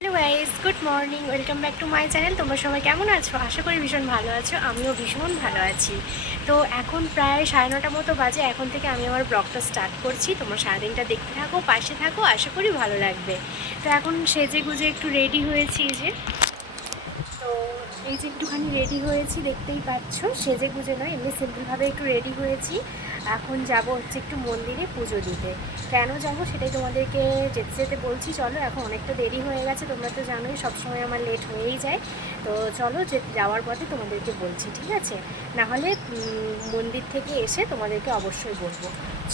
Hello good morning welcome back to my channel তোমরা সবাই কেমন আছো? আশা করি ভীষণ ভালো আছো। আমিও ভীষণ ভালো আছি। তো এখন প্রায় সাড়ে নটা মতো বাজে। এখন থেকে আমি আমার ব্লগটা স্টার্ট করছি। তোমরা সারাদিনটা দেখতে থাকো, পাশে থাকো। আশা করি ভালো লাগবে। তো এখন সেজে গুজে একটু রেডি হয়েছি যে। তো এই যে একটুখানি রেডি হয়েছি, দেখতেই পাচ্ছ। সেজে গুজে নয়, এমনি সিম্পলভাবে একটু রেডি হয়েছি। এখন যাব হচ্ছে একটু মন্দিরে পুজো দিতে। কেন যাব সেটাই তোমাদেরকে যেতে যেতে বলছি, চলো এখন অনেকটা দেরি হয়ে গেছে, তোমরা তো জানোই সবসময় আমার লেট হয়েই যায়। তো চলো যে যাওয়ার পথে তোমাদেরকে বলছি, ঠিক আছে? না হলে মন্দির থেকে এসে তোমাদেরকে অবশ্যই বলব।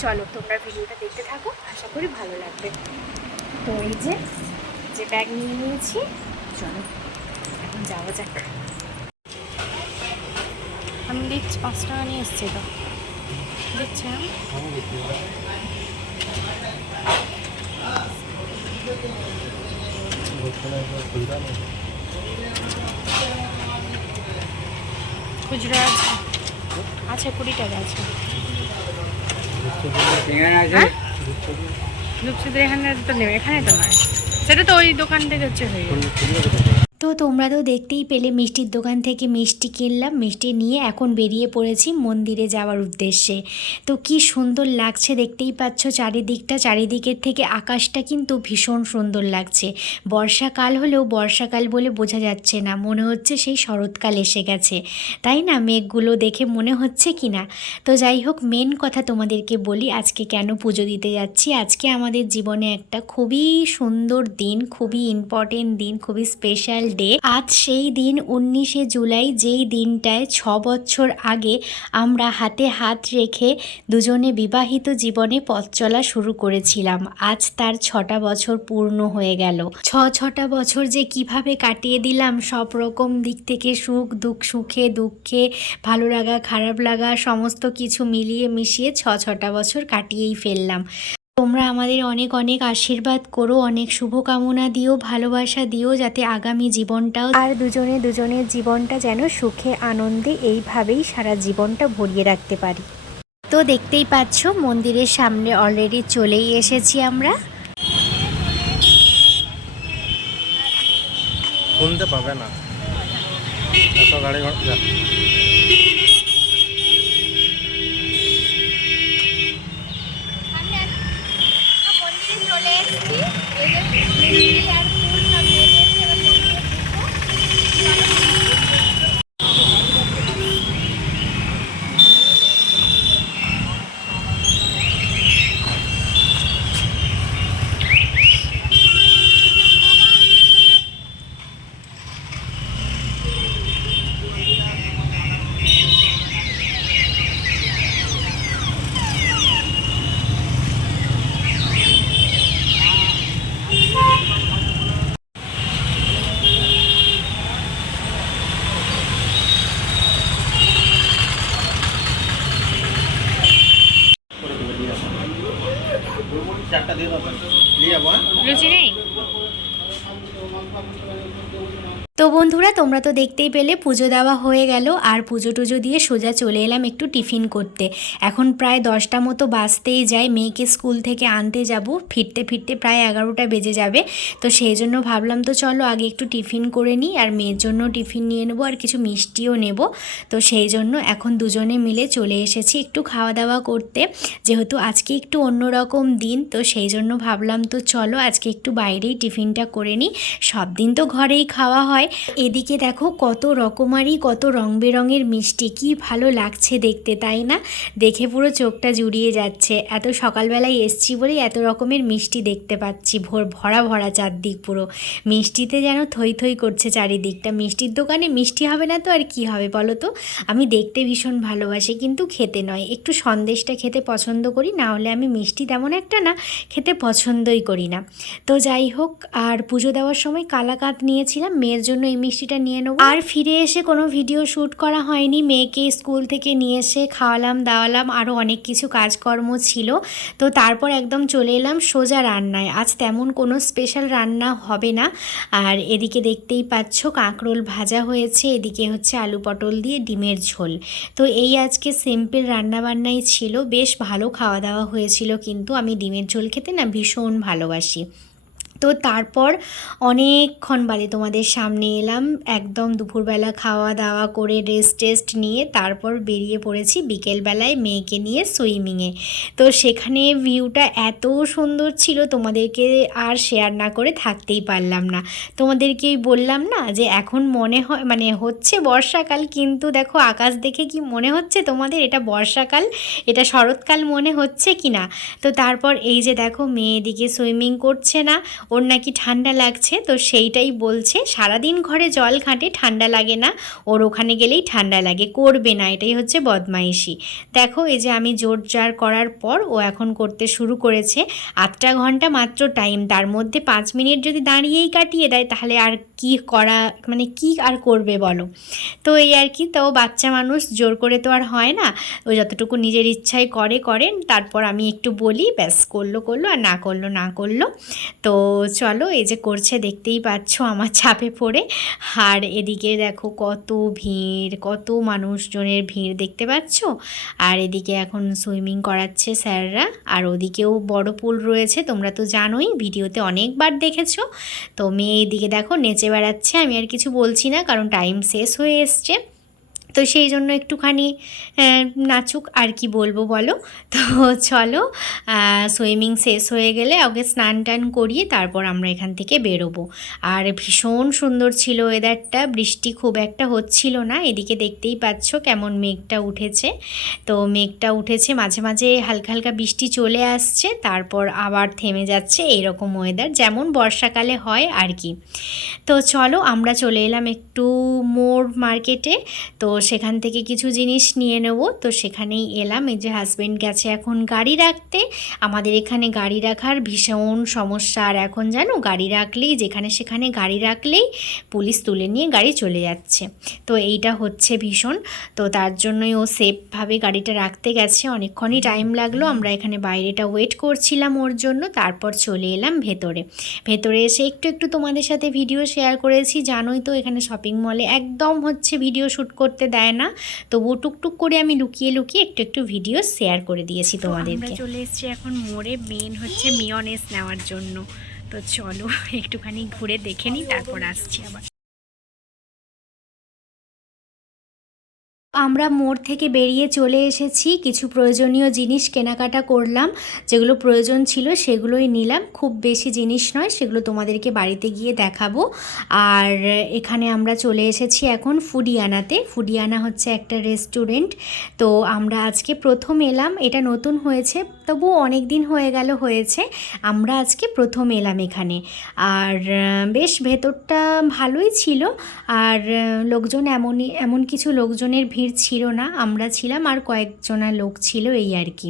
চলো তোমরা ভিডিওটা দেখতে থাকো, আশা করি ভালো লাগবে। তো এই যে যে ব্যাগ নিয়ে নিয়েছি, চলো এখন যাওয়া যাক। আমি দেখছি পাঁচ টাকা নিয়ে এসছি তো? খুচরো আছে, কুড়ি টাকা আছে। হ্যাঁ? লুকসুদের এখানে তো নেবে এখানে তো নয় সেটা তো ওই দোকান থেকে হচ্ছে হয়ে তো তোমরা তো দেখতেই পেলে মিষ্টির দোকান থেকে মিষ্টি কিনলাম, মিষ্টি নিয়ে এখন বেরিয়ে পড়েছি মন্দিরে যাওয়ার উদ্দেশ্যে। তো কি সুন্দর লাগছে দেখতেই পাচ্ছ চারিদিকটা, চারিদিকের থেকে আকাশটা কিন্তু ভীষণ সুন্দর লাগছে। বর্ষাকাল হলেও বর্ষাকাল বলে বোঝা যাচ্ছে না, মনে হচ্ছে সেই শরৎকাল এসে গেছে। তাই না? মেঘগুলো দেখে মনে হচ্ছে কি না? তো যাই হোক মেন কথা তোমাদেরকে বলি, আজকে কেন পুজো দিতে যাচ্ছি? আজকে আমাদের জীবনে একটা খুবই সুন্দর দিন, খুবই ইম্পর্টেন্ট দিন, খুবই স্পেশাল ডে আজ সেই দিন উনিশে জুলাই যেই দিনটায় ছ বছর আগে আমরা হাতে হাত রেখে দুজনে বিবাহিত জীবনে পথ চলা শুরু করেছিলাম, আজ তার ছটা বছর পূর্ণ হয়ে গেল। ছ ছটা বছর যে কীভাবে কাটিয়ে দিলাম, সব রকম দিক থেকে সুখ, দুঃখ, সুখে, দুঃখে, ভালো লাগা, খারাপ লাগা, সমস্ত কিছু মিলিয়ে মিশিয়ে ছ ছটা বছর কাটিয়েই ফেললাম। তোমরা আমাদের অনেক অনেক আশীর্বাদ করো অনেক শুভকামনা দিও ভালোবাসা দিও যাতে আগামী জীবনটাও আর দুজনে দুজনের জীবনটা যেন সুখে আনন্দে এইভাবেই সারা জীবনটা ভরিয়ে রাখতে পারি। তো দেখতেই পাচ্ছ মন্দিরের সামনে অলরেডি চলেই এসেছি আমরা। শুনতে পাবে না। গাড়ি ঘোড়া যা। মন্দিরে চলে এসেছি এই যে মিষ্টি আর ফুল সব নিয়ে নিয়েছি এবার মন্দিরে ঢুকবো। চারটা দিয়ে দাও নিয়ে যাব হ্যাঁ রুচি নেই তো বন্ধুরা, তোমরা তো দেখতেই পেলে পুজো দেওয়া হয়ে গেল আর পুজো টুজো দিয়ে সোজা চলে এলাম একটু টিফিন করতে। এখন প্রায় দশটা মতো বাজতেই যায়, মেয়েকে স্কুল থেকে আনতে যাব। ফিরতে ফিরতে প্রায় এগারোটা বেজে যাবে। তো সেই জন্য ভাবলাম, তো চলো আগে একটু টিফিন করে নিই আর মেয়ের জন্য টিফিন নিয়ে নেব আর কিছু মিষ্টিও নেব। তো সেই জন্য এখন দুজনে মিলে চলে এসেছি একটু খাওয়া দাওয়া করতে। যেহেতু আজকে একটু অন্যরকম দিন, তো সেই জন্য ভাবলাম, তো চলো আজকে একটু বাইরেই টিফিনটা করে নিই। সব দিন তো ঘরেই খাওয়া হয়। এদিকে দেখো কত রকমারি, কত রং বেরঙের মিষ্টি, কি ভালো লাগছে দেখতে, তাই না? দেখে পুরো চোখটা জুড়িয়ে যাচ্ছে। এত সকালবেলায় এসছি বলেই এত রকমের মিষ্টি দেখতে পাচ্ছি, ভোর ভরা ভরা চারদিক পুরো। মিষ্টিতে যেন থই থই করছে চারিদিকটা। মিষ্টির দোকানে মিষ্টি হবে না তো আর কি হবে বলো তো? আমি দেখতে ভীষণ ভালোবাসি, কিন্তু খেতে নয়। একটু সন্দেশটা খেতে পছন্দ করি, না হলে আমি মিষ্টি তেমন একটা না, খেতে পছন্দই করি না। তো যাই হোক, আর পুজো দেওয়ার সময় কালাকাত নিয়েছিলাম, মেয়ের জন্য এই মিষ্টিটা নিয়ে নেব। আর ফিরে এসে কোনো ভিডিও শ্যুট করা হয়নি। মেয়েকে স্কুল থেকে নিয়ে এসে খাওয়ালাম, দাওয়ালাম আরও অনেক কিছু কাজকর্ম ছিল। তো তারপর একদম চলে এলাম সোজা রান্নায়। আজ তেমন কোনো স্পেশাল রান্না হবে না। আর এদিকে দেখতেই পাচ্ছ কাঁকরোল ভাজা হয়েছে। এদিকে হচ্ছে আলু পটল দিয়ে ডিমের ঝোল। তো এই আজকে সিম্পল রান্নাবান্নাই ছিল। বেশ ভালো খাওয়া দাওয়া হয়েছিল কিন্তু আমি ডিমের ঝোল খেতে না ভীষণ ভালোবাসি। তো তারপর অনেকক্ষণ বাদে তোমাদের সামনে এলাম। একদম দুপুরবেলা খাওয়া দাওয়া করে রেস্ট টেস্ট নিয়ে তারপর বেরিয়ে পড়েছি বিকেলবেলায় মেয়েকে নিয়ে সুইমিংয়ে তো সেখানে ভিউটা এত সুন্দর ছিল, তোমাদেরকে আর শেয়ার না করে থাকতেই পারলাম না। তোমাদেরকে ওই বললাম না যে এখন মনে হয় মানে হচ্ছে বর্ষাকাল, কিন্তু দেখো আকাশ দেখে কি মনে হচ্ছে তোমাদের? এটা বর্ষাকাল, এটা শরৎকাল মনে হচ্ছে কি না তো তারপর এই যে দেখো মেয়ে এদিকে সুইমিং করছে না ওর নাকি ঠান্ডা লাগছে, তো সেইটাই বলছে। সারাদিন ঘরে জল ঘাঁটে ঠান্ডা লাগে না, ওর ওখানে গেলেই ঠান্ডা লাগে, করবে না, এটাই হচ্ছে বদমাইশি। দেখো, এই যে আমি জোর জার করার পর ও এখন করতে শুরু করেছে, আটটা ঘণ্টা মাত্র টাইম, তার মধ্যে পাঁচ মিনিট যদি দাঁড়িয়েই কাটিয়ে দেয়, তাহলে আর কি করা মানে কি আর করবে বলো? তো এই আর কি, তো বাচ্চা মানুষ জোর করে তো আর হয় না, ও যতটুকু নিজের ইচ্ছায় করে করেন তারপর আমি একটু বলি, ব্যাস, করল করল, আর না করল না করল। তো চলো এই যে করছে দেখতেই পাচ্ছ আমার চাপে পড়ে। আর এদিকে দেখো কত ভিড়, কত মানুষজনের ভিড় দেখতে পাচ্ছ? আর এদিকে এখন সুইমিং করাচ্ছে স্যাররা। আর ওদিকেও বড় পুল রয়েছে, তোমরা তো জানোই, ভিডিওতে অনেকবার দেখেছ। তো মেয়ে এদিকে দেখো নেচে বেড়াচ্ছে, আমি আর কিছু বলছি না, কারণ টাইম শেষ হয়ে এসছে। তো সেই জন্য একটুখানি নাচুক আর কি বলব বলো। তো চলো সুইমিং শেষ হয়ে গেলে ওকে স্নান টান করিয়ে তারপর আমরা এখান থেকে বেরোবো। আর ভীষণ সুন্দর ছিল ওয়েদারটা বৃষ্টি খুব একটা হচ্ছিল না। এদিকে দেখতেই পাচ্ছ কেমন মেঘটা উঠেছে। তো মেঘটা উঠেছে, মাঝে মাঝে হালকা হালকা বৃষ্টি চলে আসছে, তারপর আবার থেমে যাচ্ছে এইরকম ওয়েদার যেমন বর্ষাকালে হয় আর কি। তো চলো, আমরা চলে এলাম একটু মোড় মার্কেটে তো সেখান থেকে কিছু জিনিস নিয়ে নেব। তো সেখানেই এলাম। এই যে হাজব্যান্ড গেছে এখন গাড়ি রাখতে। আমাদের এখানে গাড়ি রাখার ভীষণ সমস্যা। আর এখন জানো, গাড়ি রাখলেই, যেখানে সেখানে গাড়ি রাখলেই পুলিশ তুলে নিয়ে গাড়ি চলে যাচ্ছে। তো এইটা হচ্ছে ভীষণ। তো তার জন্যই ও সেফভাবে গাড়িটা রাখতে গেছে। অনেকক্ষণই টাইম লাগল। আমরা এখানে বাইরেটা ওয়েট করছিলাম ওর জন্য। তারপর চলে এলাম ভেতরে। ভেতরে এসে একটু একটু তোমাদের সাথে ভিডিও শেয়ার করেছি। জানোই তো এখানে শপিং মলে একদম হচ্ছে ভিডিও শ্যুট করতে দেয় না। তবুও টুকটুক করে আমি লুকিয়ে লুকিয়ে একটু একটু ভিডিও শেয়ার করে দিয়েছি তোমাদেরকে। চলে এসেছি এখন মোড়ে মেন হচ্ছে মিয়নেস নেওয়ার জন্য। তো চলো একটুখানি ঘুরে দেখে নিই তারপর আসছি আবার। আমরা মোড় থেকে বেরিয়ে চলে এসেছি, কিছু প্রয়োজনীয় জিনিস কেনাকাটা করলাম, যেগুলো প্রয়োজন ছিল সেগুলোই নিলাম, খুব বেশি জিনিস নয়, সেগুলো তোমাদেরকে বাড়িতে গিয়ে দেখাবো। আর এখানে আমরা চলে এসেছি এখন ফুডিয়ানাতে, ফুডিয়ানা হচ্ছে একটা রেস্টুরেন্ট। তো আমরা আজকে প্রথম এলাম, এটা নতুন হয়েছে, তবু অনেক দিন হয়ে গেল হয়েছে, আমরা আজকে প্রথম এলাম এখানে। আর বেশ ভেতরটা ভালোই ছিল, আর লোকজন এমনই, এমন কিছু লোকজনের ভিড় ছিল না আমরা ছিলাম আর কয়েকজনা লোক ছিল এই আর কি।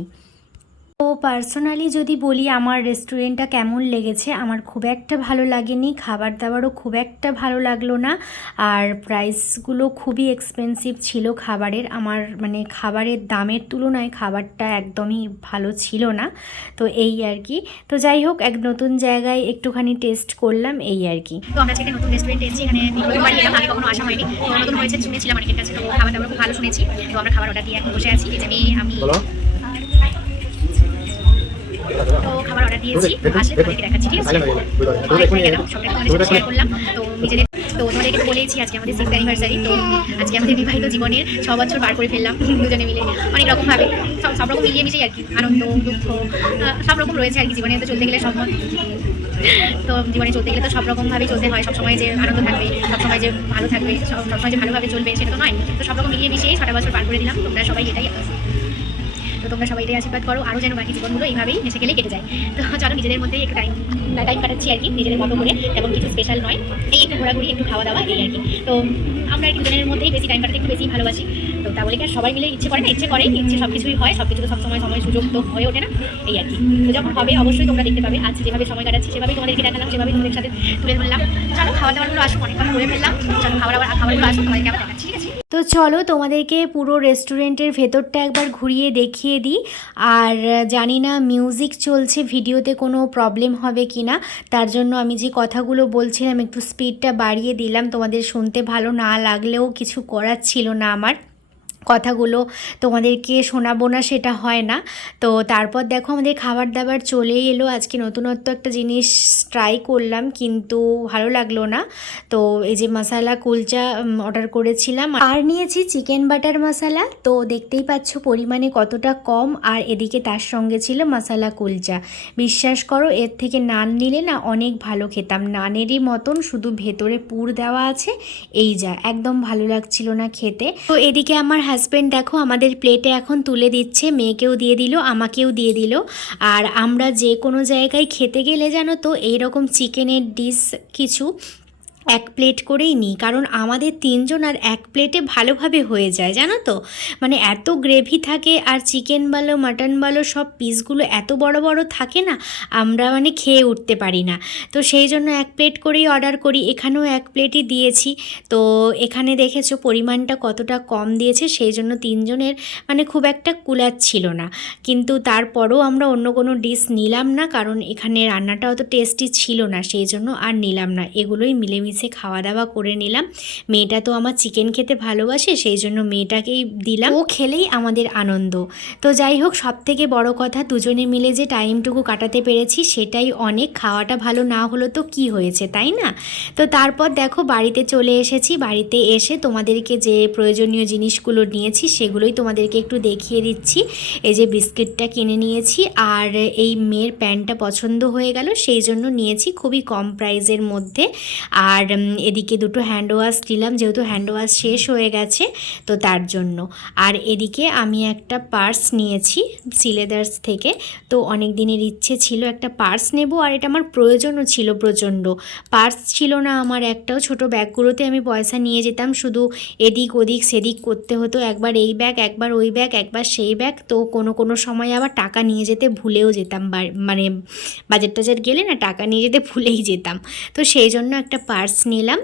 তো পার্সোনালি যদি বলি আমার রেস্টুরেন্টটা কেমন লেগেছে? আমার খুব একটা ভালো লাগেনি খাবার দাবারও খুব একটা ভালো লাগল না আর প্রাইসগুলো খুবই এক্সপেন্সিভ ছিল খাবারের। আমার মানে খাবারের দামের তুলনায় খাবারটা একদমই ভালো ছিল না তো এই আর কি। তো যাই হোক এক নতুন জায়গায় একটুখানি টেস্ট করলাম এই আর কি। তো আমরা একটা নতুন রেস্টুরেন্টে এসেছি এখানে প্রথমবার এলাম আগে কখনো আসা হয়নি। নতুন হয়েছে শুনেছিলাম অনেকের কাছে তো খাবার দাবার খুব ভালো শুনেছি। তো আমরা খাবার অর্ডার দিয়ে এখন বসে আছি যে আমি তো খাবার অর্ডার দিয়েছি। আসলে তোমাদেরকে দেখাচ্ছি ঠিক আছে? অনেক সবটা তোমাদের শেয়ার করলাম। তো নিজেদের তো তোমাদেরকে তো বলেইছি আজকে আমাদের সিক্স অ্যানিভার্সারি তো আজকে আমাদের বিবাহিত জীবনের ছ বছর পার করে ফেললাম দুজনে মিলে। অনেক রকমভাবে সব সব রকম মিলিয়ে মিশিয়ে আর কি আনন্দ দুঃখ সব রকম রয়েছে আর কি জীবনে তো চলতে গেলে সব তো জীবনে চলতে গেলে তো সব রকমভাবেই চলতে হয় সবসময় যে আনন্দ থাকবে সবসময় যে ভালো থাকবে সব- সবসময় যে ভালোভাবে চলবে সেটা তো নয়। তো সব রকম মিলিয়ে মিশিয়ে ছটা বছর পার করে দিলাম তোমরা সবাই এটাই তো তোমরা সবাই এটাই আশীর্বাদ করো, আরও যেন বাকি জীবনগুলো এইভাবেই হেসে খেলে কেটে যায়। তো চলো নিজেদের মধ্যেই একটু টাইম টাইম কাটাচ্ছি আর কি, নিজেদের মতো করে, তেমন কিছু স্পেশাল নয়। এই একটু ঘোরাঘুরি, একটু খাওয়া দাওয়া, এই আর কি। তো আমরা আর দুজনের মধ্যেই বেশি টাইম কাটাতে একটু বেশি ভালোবাসি। তো তা বলে কি আর সবাই মিলে ইচ্ছে করে না? ইচ্ছে করে ইচ্ছে সব কিছুই হয় সব কিছু তো সবসময় সময় সুযোগ তো হয়ে ওঠে না, এই আর কি। তো যখন হবে অবশ্যই তোমরা দেখতে পাবে, আজ যেভাবে সময় কাটাচ্ছি, সেভাবেই তোমাদেরকে দেখালাম, সেভাবেই তোমাদের সাথে তুলে ধরলাম। চলো খাওয়া দাওয়াগুলো আসুক অনেক কথা বলে ফেললাম। চলো খাওয়া দাওয়া খাবারগুলো আসুক তোমাদেরকে আছে তো চলো তোমাদেরকে পুরো রেস্টুরেন্টের ভেতরটা একবার ঘুরিয়ে দেখিয়ে দিই। আর জানি না মিউজিক চলছে ভিডিওতে কোনো প্রবলেম হবে কি না তার জন্য আমি যে কথাগুলো বলছিলাম, একটু স্পিডটা বাড়িয়ে দিলাম। তোমাদের শুনতে ভালো না লাগলেও কিছু করার ছিল না আমার। কথাগুলো তোমাদেরকে শোনাবো না, সেটা হয় না। তো তারপর দেখো আমাদের খাবার দাবার চলেই এলো। আজকে নতুনত্ব একটা জিনিস ট্রাই করলাম, কিন্তু ভালো লাগল না। তো এই যে মশালা কুলচা অর্ডার করেছিলাম। আর নিয়েছি চিকেন বাটার মশালা তো দেখতেই পাচ্ছ পরিমাণে কতটা কম, আর এদিকে তার সঙ্গে ছিল মশালা কুলচা বিশ্বাস করো, এর থেকে নান নিলে না অনেক ভালো খেতাম। নানেরই মতন শুধু ভেতরে পুর দেওয়া আছে, এই যা, একদম ভালো লাগছিল না খেতে। তো এদিকে আমার হাজব্যান্ড দেখো আমাদের প্লেটে এখন তুলে দিচ্ছে, মেয়েকেও দিয়ে দিল, আমাকেও দিয়ে দিল। আর আমরা যে কোনো জায়গায় খেতে গেলে জানো তো, এইরকম চিকেনের ডিশ কিছু এক প্লেট করেই নিই, কারণ আমাদের তিনজন আর এক প্লেটে ভালোভাবে হয়ে যায়, জানো তো? মানে এত গ্রেভি থাকে আর চিকেন বলো, মাটন বলো সব পিসগুলো এত বড় বড় থাকে না, আমরা মানে খেয়ে উঠতে পারি না। তো সেই জন্য এক প্লেট করেই অর্ডার করি, এখানেও এক প্লেটই দিয়েছি। তো এখানে দেখেছ পরিমাণটা কতটা কম দিয়েছে, সেই জন্য তিনজনের মানে খুব একটা কুলার ছিল না। কিন্তু তারপরও আমরা অন্য কোনো ডিশ নিলাম না, কারণ এখানে রান্নাটা অত টেস্টি ছিল না, সেই জন্য আর নিলাম না। এগুলোই মিলেমিশে খাওয়া দাওয়া করে নিলাম। মেয়েটা তো আমার চিকেন খেতে ভালোবাসে, সেই জন্য মেয়েটাকেই দিলাম। ও খেলেই আমাদের আনন্দ। তো যাই হোক সব থেকে বড় কথা, দুজনে মিলে যে টাইমটুকু কাটাতে পেরেছি, সেটাই অনেক। খাওয়াটা ভালো না হলো তো কি হয়েছে, তাই না? তো তারপর দেখো, বাড়িতে চলে এসেছি। বাড়িতে এসে তোমাদেরকে যে প্রয়োজনীয় জিনিসগুলো নিয়েছি, সেগুলোই তোমাদেরকে একটু দেখিয়ে দিচ্ছি। এই যে বিস্কিটটা কিনে নিয়েছি, আর এই মেয়ের প্যান্টটা পছন্দ হয়ে গেল, সেই জন্য নিয়েছি খুবই কম প্রাইজের মধ্যে। আর উম, এদিকে দুটো হ্যান্ড ওয়াশ দিলাম যেহেতু হ্যান্ড ওয়াশ শেষ হয়ে গেছে তো তার জন্য। আর এদিকে আমি একটা পার্স নিয়েছি সিলেদার্স থেকে তো অনেক দিনের ইচ্ছে ছিল একটা পার্স নেব আর এটা আমার প্রয়োজনও ছিল প্রচণ্ড। পার্স ছিল না আমার একটাও ছোট ব্যাগগুলোতে আমি পয়সা নিয়ে যেতাম শুধু এদিক ওদিক সেদিক করতে হতো একবার এই ব্যাগ একবার ওই ব্যাগ একবার সেই ব্যাগ তো কোনো কোনো সময় আবার টাকা নিয়ে যেতে ভুলেও যেতাম মানে বাজার টাজার গেলে না টাকা নিয়ে যেতে ভুলেই যেতাম। তো সেই জন্য একটা পার্স নিলাম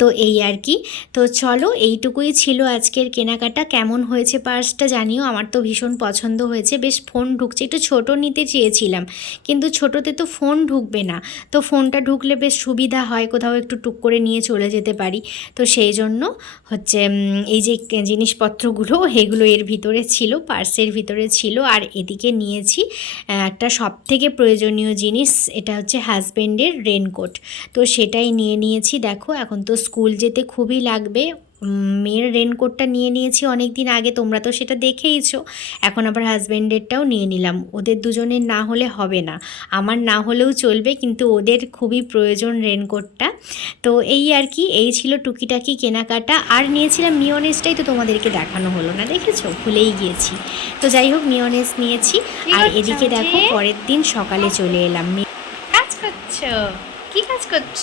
তো এই আর কি। তো চলো, এইটুকুই ছিল আজকের কেনাকাটা। কেমন হয়েছে পার্সটা জানিও, আমার তো ভীষণ পছন্দ হয়েছে। বেশ ফোন ঢুকছে, একটু ছোট নিতে চেয়েছিলাম, কিন্তু ছোটোতে তো ফোন ঢুকবে না। তো ফোনটা ঢুকলে বেশ সুবিধা হয়, কোথাও একটু টুক করে নিয়ে চলে যেতে পারি। তো সেই জন্য হচ্ছে এই যে জিনিসপত্রগুলো, এগুলো এর ভিতরে ছিল পার্সের ভিতরে ছিল। আর এদিকে নিয়েছি একটা সব থেকে প্রয়োজনীয় জিনিস, এটা হচ্ছে হাজব্যান্ডের রেনকোট তো সেটাই নিয়ে নিয়েছি। দেখো, এখন তো স্কুল যেতে খুবই লাগবে। মেয়ের রেনকোটটা নিয়ে নিয়েছি অনেক দিন আগে তোমরা তো সেটা দেখেইছো। এখন আবার হাজব্যান্ডেরটাও নিয়ে নিলাম। ওদের দুজনের না হলে হবে না। আমার না হলেও চলবে কিন্তু ওদের খুবই প্রয়োজন রেনকোটটা তো এই আর কি এই ছিল টুকিটাকি কেনাকাটা। আর নিয়েছিলাম মিওনেসটাই তো তোমাদেরকে দেখানো হলো না দেখেছ? ভুলেই গিয়েছি। তো যাই হোক মিওনেস নিয়েছি। আর এদিকে দেখো পরের দিন সকালে চলে এলাম। কাজ করছ? কি কাজ করছ?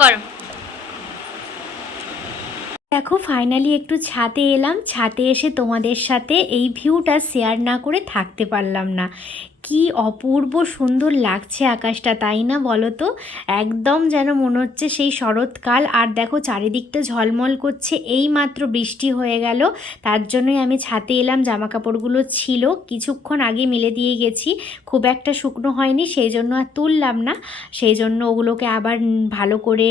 করো। দেখো ফাইনালি একটু ছাদে এলাম। ছাদে এসে তোমাদের সাথে এই ভিউটা শেয়ার না করে থাকতে পারলাম না। কি অপূর্ব সুন্দর লাগছে আকাশটা, তাই না বলো তো? একদম যেন মনে হচ্ছে সেই শরৎকাল। আর দেখো চারিদিকটা ঝলমল করছে, এই মাত্র বৃষ্টি হয়ে গেল। তার জন্যই আমি ছাতে এলাম জামা কাপড়গুলো ছিল, কিছুক্ষণ আগে মিলে দিয়ে গেছি। খুব একটা শুকনো হয়নি, সেই জন্য আর তুললাম না। সেই জন্য ওগুলোকে আবার ভালো করে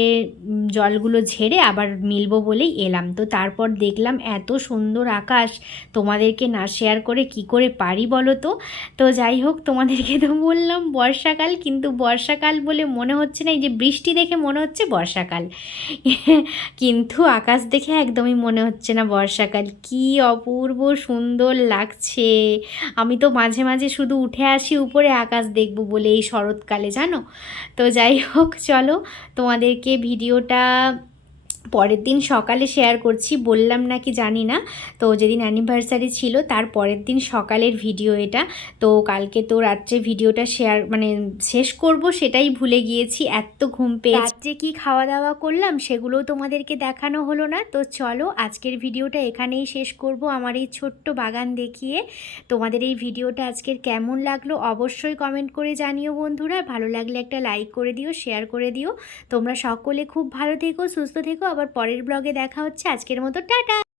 জলগুলো ঝেড়ে আবার মিলবো বলেই এলাম। তো তারপর দেখলাম এত সুন্দর আকাশ, তোমাদেরকে না শেয়ার করে কি করে পারি বলো তো? তো যাই হোক তোমাদেরকে তো বললাম বর্ষাকাল, কিন্তু বর্ষাকাল বলে মনে হচ্ছে না, এই যে বৃষ্টি দেখে মনে হচ্ছে বর্ষাকাল। কিন্তু আকাশ দেখে একদমই মনে হচ্ছে না বর্ষাকাল। কি অপূর্ব সুন্দর লাগছে। আমি তো মাঝে মাঝে শুধু উঠে আসি, উপরে আকাশ দেখব বলে এই শরৎকালে, জানো? তো যাই হোক, চলো তোমাদেরকে ভিডিওটা পরের দিন সকালে শেয়ার করছি, বললাম নাকি জানি না। তো যেদিন অ্যানিভার্সারি ছিল, তার পরের দিন সকালের ভিডিও এটা। তো কালকে তো রাত্রে ভিডিওটা শেয়ার মানে শেষ করব সেটাই ভুলে গিয়েছি, এত ঘুম পেয়ে রাত্রে কি খাওয়া দাওয়া করলাম সেগুলোও তোমাদেরকে দেখানো হলো না। তো চলো আজকের ভিডিওটা এখানেই শেষ করব, আমার এই ছোট্ট বাগান দেখিয়ে। তোমাদের এই ভিডিওটা আজকের কেমন লাগল অবশ্যই কমেন্ট করে জানিও বন্ধুরা। ভালো লাগলে একটা লাইক করে দিও শেয়ার করে দিও। তোমরা সকলে খুব ভালো থেকো, সুস্থ থেকো। আবার পরের ব্লগে দেখা হচ্ছে। আজকের মতো টাটা।